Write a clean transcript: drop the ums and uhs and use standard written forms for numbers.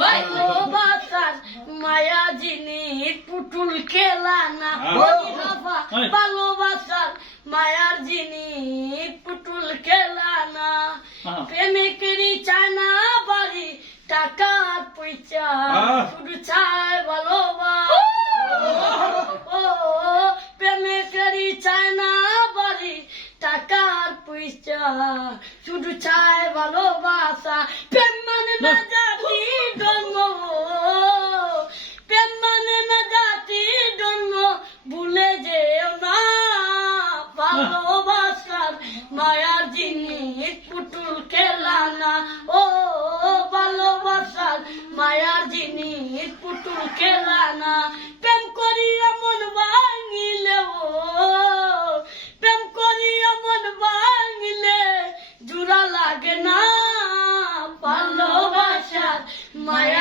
ভালোবাসার মায়া জিনিস পুতুল খেলা না। ভালোবাসার মায়ার জিনিস পুতুল খেলা না। প্রেমিকেরই চায় না বাড়ি টাকা পয়সা, শুধু চায় ভালোবাসা। প্রেমিকেরই চায় না বাড়ি টাকার পয়সা, শুধু চায় ভালোবাসা। প্রেম মানে না জাতি ধর্ম, প্রেম মানে না জাতি ধর্ম, ভুলে যেও না। ভালোবাসার মায়ার জিনিস পুতুল খেলা না। ও ভালোবাসার মায়ার জিনিস পুতুল খেলা না। প্রেম করিয়া মন ভাঙিলে, প্রেম করিয়া মন ভাঙিলে জোড়া লাগে না। ভালোবাসার মায়া